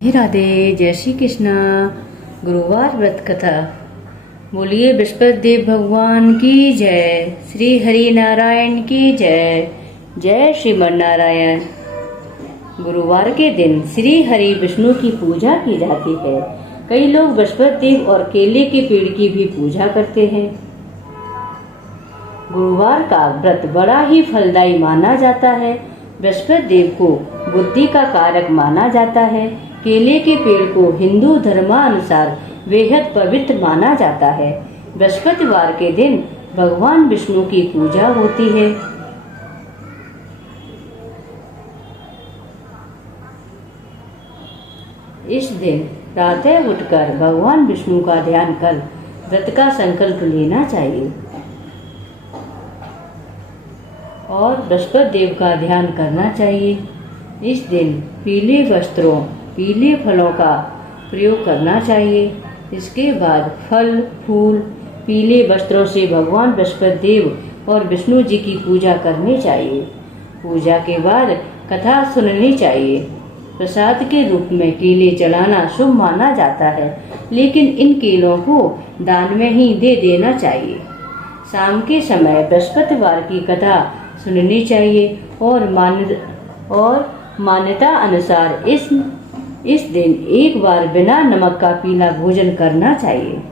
हे राधे, जय श्री कृष्णा। गुरुवार व्रत कथा। बोलिए बृहस्पति देव भगवान की जय, श्री हरि नारायण की जय, जय श्रीमन नारायण। गुरुवार के दिन श्री हरि विष्णु की पूजा की जाती है। कई लोग बृहस्पति देव और केले के पेड़ की भी पूजा करते हैं। गुरुवार का व्रत बड़ा ही फलदायी माना जाता है। बृहस्पति देव को बुद्धि का कारक माना जाता है। केले के पेड़ को हिंदू धर्मानुसार बेहद पवित्र माना जाता है। बृहस्पतिवार के दिन भगवान विष्णु की पूजा होती है। इस दिन प्रातः उठकर भगवान विष्णु का ध्यान कर व्रत का संकल्प लेना चाहिए और बृहस्पति देव का ध्यान करना चाहिए। इस दिन पीले वस्त्रों, पीले फलों का प्रयोग करना चाहिए। इसके बाद फल फूल पीले वस्त्रों से भगवान बृहस्पति देव और विष्णु जी की पूजा करनी चाहिए। पूजा के बाद कथा सुननी चाहिए। प्रसाद के रूप में केले चढ़ाना शुभ माना जाता है, लेकिन इन केलों को दान में ही दे देना चाहिए। शाम के समय बृहस्पतिवार की कथा सुननी चाहिए और मान्यता अनुसार इस दिन एक बार बिना नमक का पीला भोजन करना चाहिए।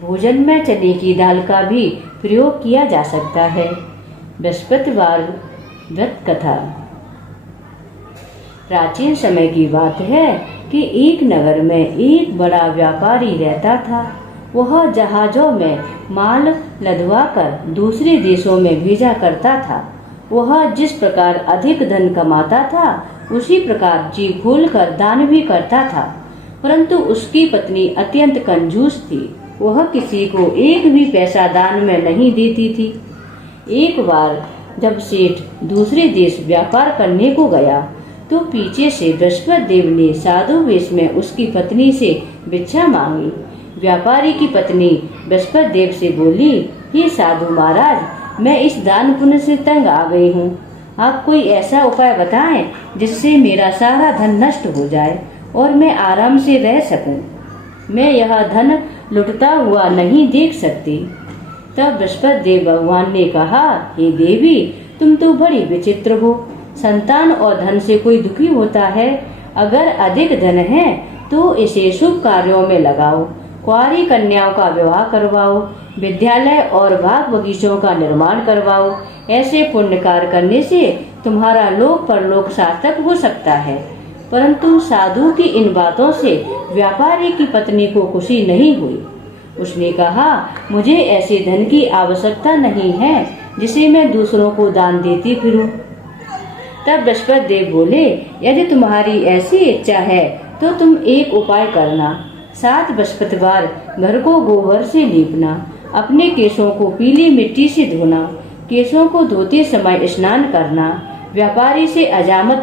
भोजन में चने की दाल का भी प्रयोग किया जा सकता है। बृहस्पतिवार व्रत कथा। प्राचीन समय की बात है कि एक नगर में एक बड़ा व्यापारी रहता था। वह जहाजों में माल लदवाकर दूसरे देशों में भेजा करता था। वह जिस प्रकार अधिक धन कमाता था, उसी प्रकार जी खोल कर दान भी करता था। परंतु उसकी पत्नी अत्यंत कंजूस थी। वह किसी को एक भी पैसा दान में नहीं देती थी। एक बार जब सेठ दूसरे देश व्यापार करने को गया, तो पीछे से बृहस्पति देव ने साधु वेश में उसकी पत्नी से भिक्षा मांगी। व्यापारी की पत्नी बृहस्पति देव से बोली, हे साधु महाराज, मैं इस दान पुण्य से तंग आ गई हूँ। आप कोई ऐसा उपाय बताएं जिससे मेरा सारा धन नष्ट हो जाए और मैं आराम से रह सकूं। मैं यह धन लुटता हुआ नहीं देख सकती। तब बृहस्पति देव भगवान ने कहा, हे देवी, तुम तो बड़ी विचित्र हो। संतान और धन से कोई दुखी होता है? अगर अधिक धन है तो इसे शुभ कार्यों में लगाओ। कुंवारी कन्याओं का विवाह करवाओ, विद्यालय और बाग बगीचों का निर्माण करवाओ। ऐसे पुण्य कार्य करने से तुम्हारा लोक परलोक सार्थक हो सकता है। परंतु साधु की इन बातों से व्यापारी की पत्नी को खुशी नहीं हुई। उसने कहा, मुझे ऐसे धन की आवश्यकता नहीं है जिसे मैं दूसरों को दान देती फिरूं। तब बृहस्पति देव बोले, यदि तुम्हारी ऐसी इच्छा है तो तुम एक उपाय करना। 7 बृहस्पतिवार घर को गोबर से लीपना, अपने केशों को पीली मिट्टी से धोना, केशों को धोते समय स्नान करना, व्यापारी से हजामत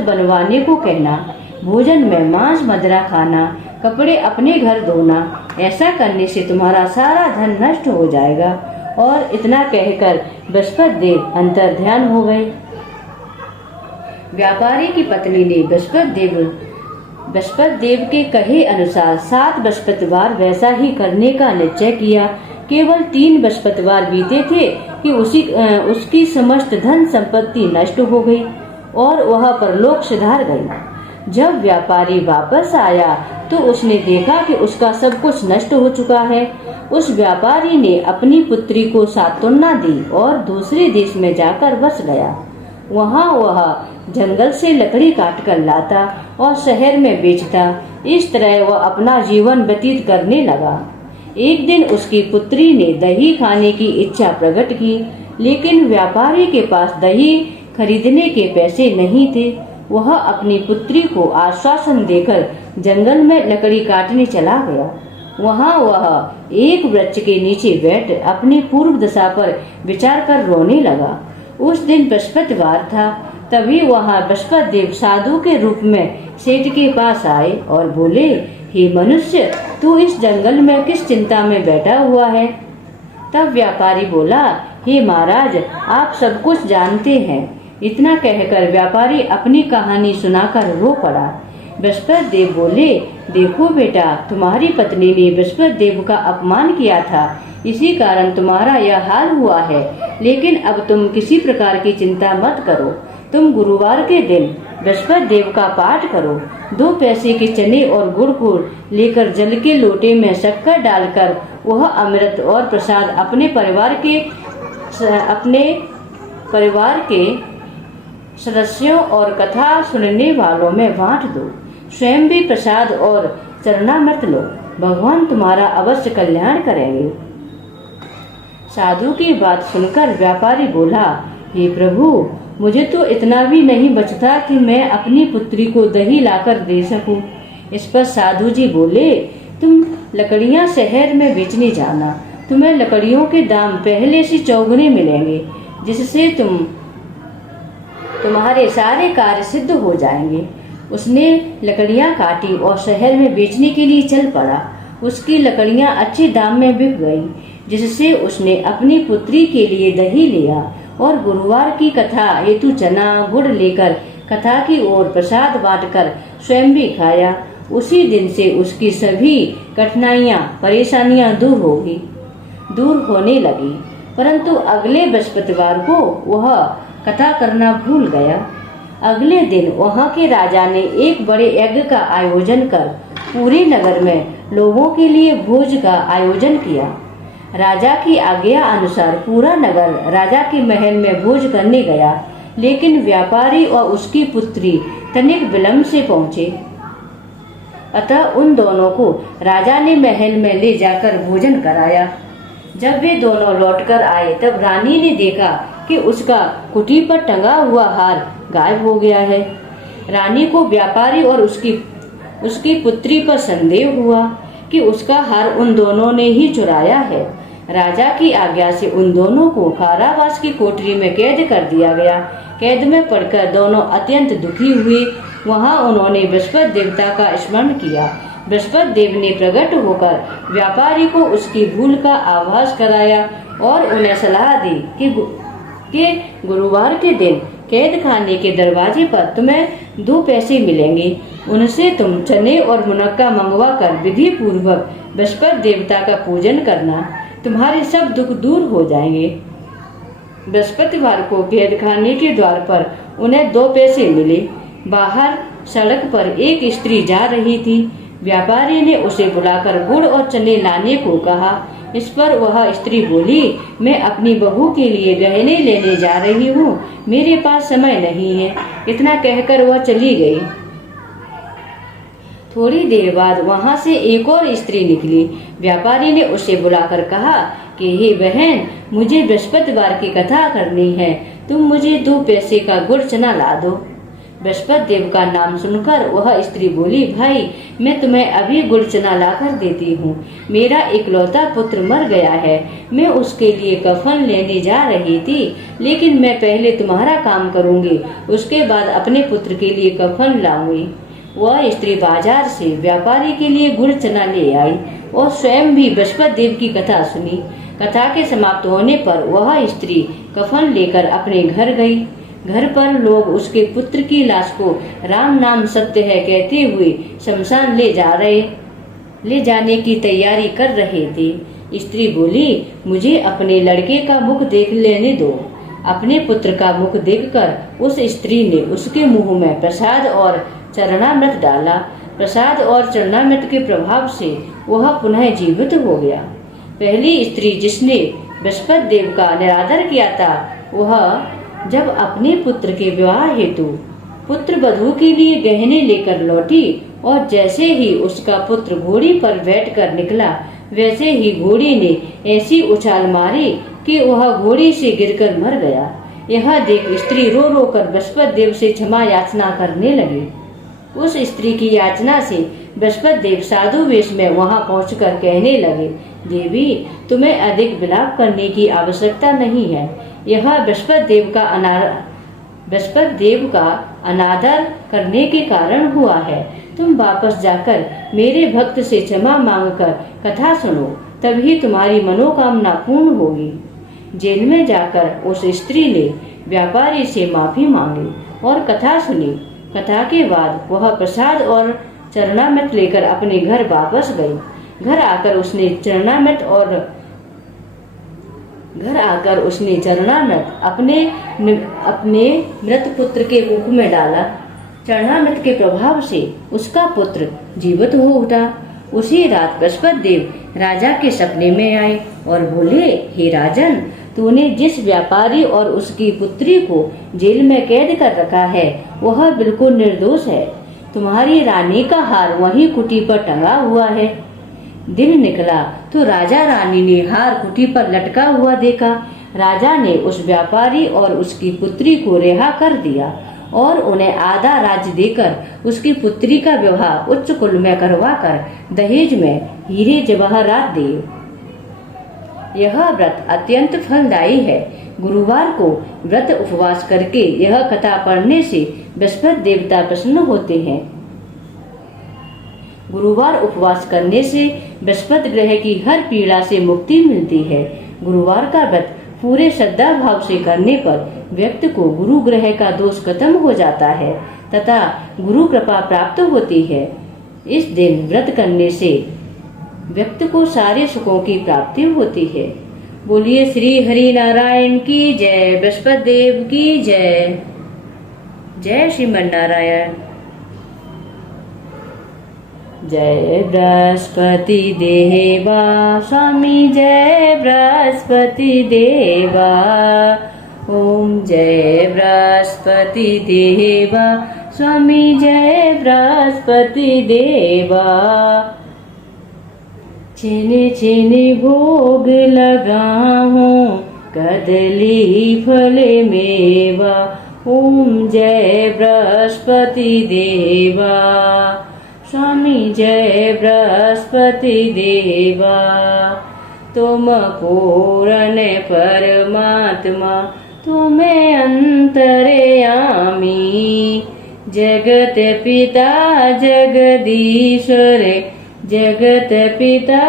बनवाने को कहना, भोजन में मांस मदिरा खाना, कपड़े अपने घर धोना। ऐसा करने से तुम्हारा सारा धन नष्ट हो जाएगा। और इतना कहकर बृहस्पति देव अंतर ध्यान हो गए। व्यापारी की पत्नी ने बृहस्पति देव के कहे अनुसार 7 बृहस्पतिवार वैसा ही करने का निश्चय किया। केवल 3 बृहस्पतिवार बीते थे कि उसकी समस्त धन संपत्ति नष्ट हो गई और वह परलोक सिधार गई। जब व्यापारी वापस आया तो उसने देखा कि उसका सब कुछ नष्ट हो चुका है। उस व्यापारी ने अपनी पुत्री को सांत्वना दी और दूसरे देश में जाकर बस गया। वहाँ वह जंगल से लकड़ी काट कर लाता और शहर में बेचता। इस तरह वह अपना जीवन व्यतीत करने लगा। एक दिन उसकी पुत्री ने दही खाने की इच्छा प्रकट की, लेकिन व्यापारी के पास दही खरीदने के पैसे नहीं थे। वह अपनी पुत्री को आश्वासन देकर जंगल में लकड़ी काटने चला गया। वहाँ वह एक वृक्ष के नीचे बैठ अपनी पूर्व दशा पर विचार कर रोने लगा। उस दिन बृहस्पतिवार था। तभी वहाँ बृहस्पति देव साधु के रूप में सेठ के पास आए और बोले, हे मनुष्य, तू इस जंगल में किस चिंता में बैठा हुआ है? तब व्यापारी बोला, हे महाराज, आप सब कुछ जानते हैं। इतना कहकर व्यापारी अपनी कहानी सुनाकर रो पड़ा। बृहस्पति देव बोले, देखो बेटा, तुम्हारी पत्नी ने बृहस्पति देव का अपमान किया था, इसी कारण तुम्हारा यह हाल हुआ है। लेकिन अब तुम किसी प्रकार की चिंता मत करो। तुम गुरुवार के दिन बृहस्पति देव का पाठ करो। 2 पैसे के चने और गुड़ को लेकर जल के लोटे में शक्कर डालकर वह अमृत और प्रसाद अपने परिवार के सदस्यों और कथा सुनने वालों में बांट दो। स्वयं भी प्रसाद और चरणामृत लो। भगवान तुम्हारा अवश्य कल्याण करेंगे। साधु की बात सुनकर व्यापारी बोला, हे प्रभु, मुझे तो इतना भी नहीं बचता कि मैं अपनी पुत्री को दही लाकर दे सकूं। इस पर साधु जी बोले, तुम लकड़ियां शहर में बेचने जाना। तुम्हें लकड़ियों के दाम पहले से चौगुने मिलेंगे, जिससे तुम्हारे सारे कार्य सिद्ध हो जाएंगे। उसने लकड़ियां काटी और शहर में बेचने के लिए चल पड़ा। उसकी लकड़ियां अच्छे दाम में बिक गईं, जिससे उसने अपनी पुत्री के लिए दही लिया और गुरुवार की कथा हेतु चना गुड़ लेकर कथा की ओर प्रसाद बांटकर स्वयं भी खाया। उसी दिन से उसकी सभी कठिनाइयां परेशानियां दूर होने लगी। परंतु अगले बृहस्पतिवार को वह कथा करना भूल गया। अगले दिन वहां के राजा ने एक बड़े यज्ञ का आयोजन कर पूरे नगर में लोगों के लिए भोज का आयोजन किया। राजा की आज्ञा अनुसार पूरा नगर राजा के महल में भोज करने गया, लेकिन व्यापारी और उसकी पुत्री तनिक विलंब से पहुंचे। अतः उन दोनों को राजा ने महल में ले जाकर भोजन कराया। जब वे दोनों लौटकर आए तब रानी ने देखा कि उसका कुटी पर टंगा हुआ हार गायब हो गया है। रानी को व्यापारी और उसकी पुत्री पर संदेह हुआ कि उसका हार उन दोनों ने ही चुराया है। राजा की आज्ञा से उन दोनों को कारावास की कोठरी में कैद कर दिया गया। कैद में पड़कर दोनों अत्यंत दुखी हुए। वहां उन्होंने बृहस्पति देवता का स्मरण किया। बृहस्पति देव ने प्रकट होकर व्यापारी को उसकी भूल का आभास कराया और उन्हें सलाह दी कि गुरुवार के दिन कैद खाने के दरवाजे पर तुम्हें 2 पैसे मिलेंगे। उनसे तुम चने और मुनक्का मंगवा कर विधि पूर्वक बृहस्पति देवता का पूजन करना। तुम्हारे सब दुख दूर हो जाएंगे। बृहस्पतिवार को कैद खाने के द्वार पर उन्हें 2 पैसे मिले। बाहर सड़क पर एक स्त्री जा रही थी। व्यापारी ने उसे बुलाकर गुड़ और चने लाने को कहा। इस पर वह स्त्री बोली, मैं अपनी बहू के लिए गहने लेने जा रही हूँ, मेरे पास समय नहीं है। इतना कहकर वह चली गई। थोड़ी देर बाद वहां से एक और स्त्री निकली। व्यापारी ने उसे बुलाकर कहा कि हे बहन, मुझे बृहस्पतिवार की कथा करनी है, तुम मुझे 2 पैसे का गुड़ चना ला दो। बृहस्पति देव का नाम सुनकर वह स्त्री बोली, भाई, मैं तुम्हें अभी गुड़ चना लाकर देती हूँ। मेरा इकलौता पुत्र मर गया है, मैं उसके लिए कफन लेने जा रही थी, लेकिन मैं पहले तुम्हारा काम करूँगी, उसके बाद अपने पुत्र के लिए कफन लाऊंगी। वह स्त्री बाजार से व्यापारी के लिए गुड़ चना ले आई और स्वयं भी बृहस्पति देव की कथा सुनी। कथा के समाप्त होने पर वह स्त्री कफन लेकर अपने घर गई। घर पर लोग उसके पुत्र की लाश को राम नाम सत्य है कहते हुए शमशान ले जाने की तैयारी कर रहे थे। स्त्री बोली, मुझे अपने लड़के का मुख देख लेने दो। अपने पुत्र का मुख देखकर उस स्त्री ने उसके मुंह में प्रसाद और चरणामृत डाला। प्रसाद और चरणामृत के प्रभाव से वह पुनः जीवित हो गया। पहली स्त्री जिसने बृहस्पति देव का निरादर किया था, वह जब अपने पुत्र के विवाह हेतु पुत्र वधू के लिए गहने लेकर लौटी और जैसे ही उसका पुत्र घोड़ी पर बैठकर निकला, वैसे ही घोड़ी ने ऐसी उछाल मारी कि वह घोड़ी से गिरकर मर गया। यह देख स्त्री रो रो कर बृहस्पति देव से क्षमा याचना करने लगी। उस स्त्री की याचना से बृहस्पति देव साधु वेश में वहां पहुंचकर कहने लगे, देवी, तुम्हें अधिक विलाप करने की आवश्यकता नहीं है। यह बृहस्पति देव का अनादर करने के कारण हुआ है। तुम वापस जाकर मेरे भक्त से क्षमा मांगकर कथा सुनो, तभी तुम्हारी मनोकामना पूर्ण होगी। जेल में जाकर उस स्त्री ने व्यापारी से माफी मांगी और कथा सुनी। कथा के बाद वह प्रसाद और चरणामृत लेकर अपने घर वापस गई। घर आकर उसने चरणामृत अपने मृत पुत्र के मुख में डाला। चरणामृत के प्रभाव से उसका पुत्र जीवित हो उठा। उसी रात बृहस्पति देव राजा के सपने में आए और बोले, हे राजन, तूने जिस व्यापारी और उसकी पुत्री को जेल में कैद कर रखा है वह बिल्कुल निर्दोष है। तुम्हारी रानी का हार वहीं कुटी पर टंगा हुआ है। दिन निकला तो राजा रानी ने हार कुटी पर लटका हुआ देखा। राजा ने उस व्यापारी और उसकी पुत्री को रिहा कर दिया और उन्हें आधा राज्य देकर उसकी पुत्री का विवाह उच्च कुल में करवाकर दहेज में हीरे जवाहरात दिए। यह व्रत अत्यंत फलदायी है। गुरुवार को व्रत उपवास करके यह कथा पढ़ने से बृहस्पति देवता प्रसन्न होते हैं। गुरुवार उपवास करने से बृहस्पति ग्रह की हर पीड़ा से मुक्ति मिलती है। गुरुवार का व्रत पूरे श्रद्धा भाव से करने पर व्यक्ति को गुरु ग्रह का दोष खत्म हो जाता है तथा गुरु कृपा प्राप्त होती है। इस दिन व्रत करने से व्यक्ति को सारे सुखों की प्राप्ति होती है। बोलिए श्री हरि नारायण की जय, बृहस्पति देव की जय। जय श्रीमन नारायण। जय बृहस्पति देवा स्वामी, जय बृहस्पति देवा। ओम जय बृहस्पति देवा स्वामी, जय बृहस्पति देवा। छिन छिन भोग लगाऊं कदली फल मेवा। ओम जय बृहस्पति देवा स्वामी, जय बृहस्पति देवा। तुम पूर्ण परमात्मा, तुम्हें अंतर्यामी, जगत पिता जगदीश्वर, जगत पिता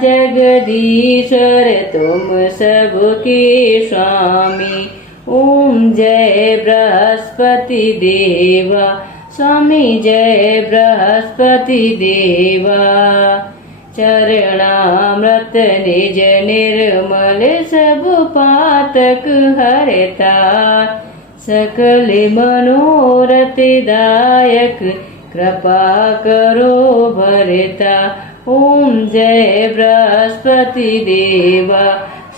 जगदीश्वर, तुम सबके स्वामी। ओम जय बृहस्पति देवा स्वामी, जय बृहस्पति देवा। चरणामृत निज निर्मल सब पातक हरता, सकल मनोरथ दायक कृपा करो भरता। ओम जय बृहस्पति देवा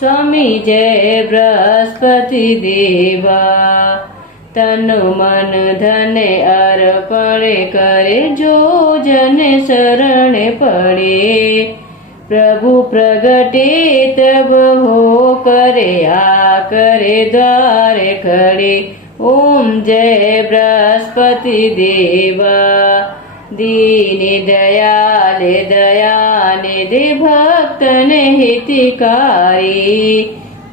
स्वामी, जय बृहस्पति देवा। तन मन धन अर्पण करे जो जन शरण पड़े, प्रभु प्रगटे तब हो करे आ करे द्वार खड़े। ओम जय बृहस्पति देवा। दीन दयाल दयानिधि भक्तन हितकारी,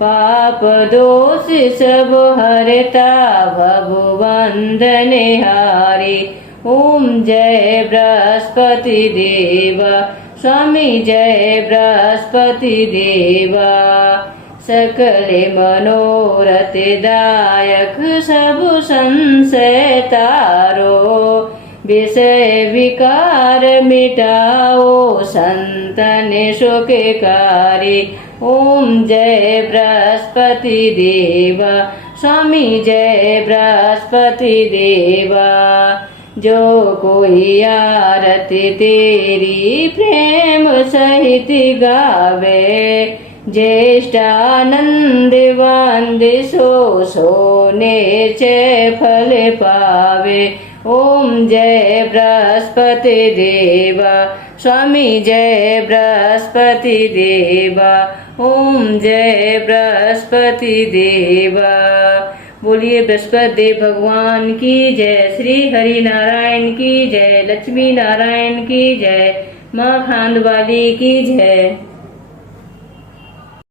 पाप दोष सब हरता भगवंदन हारी। ओम जय बृहस्पति देवा स्वामी, जय बृहस्पति देवा। सकल मनोरथ दायक सब संशय तारो, विषय विकार मिटाओ संतन सुखकारी। ओम जय बृहस्पति देवा स्वामी, जय बृहस्पति देवा। जो कोई आरती तेरी प्रेम सहित गावे, ज्येष्ठानंद वंदे सो सोने चे फल पावे। ओम जय बृहस्पति देवा स्वामी, जय बृहस्पति देवा। ओम जय बृहस्पति देवा। बोलिए बृहस्पति देव भगवान की जय, श्री हरि नारायण की जय, लक्ष्मी नारायण की जय, माँ खांड वाली की जय।